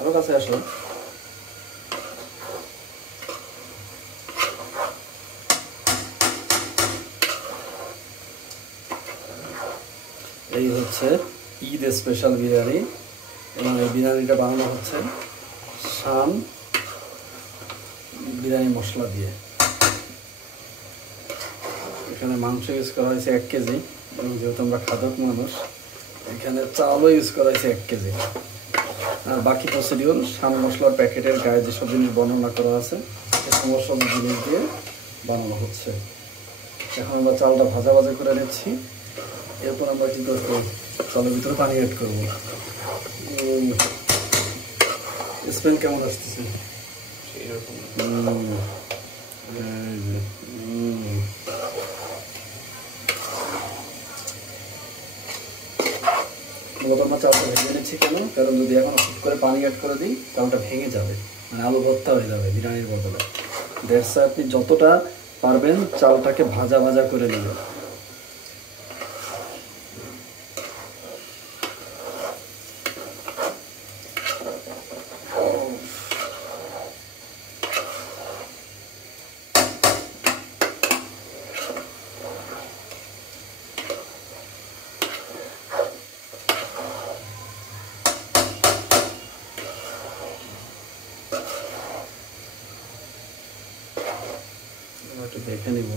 আরো কাছে আসো। এই হচ্ছে ঈদ স্পেশাল বিরিয়ানি এবং এই বিরিয়ানিটা বানানো হচ্ছে শান বিরিয়ানি মশলা দিয়ে। এখানে মাংস ইউজ করা হয়েছে 1 কেজি এবং যেহেতু আমরা খাদক মানুষ এখানে চালও ইউজ করা হয়েছে 1 কেজি। আর বাকি প্রসিডিওর শান মশলার প্যাকেটের গায়ে যেসব জিনিস বর্ণনা করা আছে সে সমস্ত জিনিস দিয়ে বানানো হচ্ছে। এখন আমরা চালটা ভাজা ভাজা করে নিচ্ছি। এরপর আমরা কী করবো, চালের ভিতরে পানি অ্যাড করবো। স্মেল কেমন আসতেছে? মূলত আমরা চালটা ভেঙে নিচ্ছি কেন, কারণ যদি এখন হুট করে পানি অ্যাড করে দিই চালটা ভেঙে যাবে, মানে আলু ভর্তা হয়ে যাবে বিরিয়ানির বদলে। দ্যাটস ওয়াই আপনি যতটা পারবেন চালটাকে ভাজা ভাজা করে নেবেন। একটু দেখে নিব।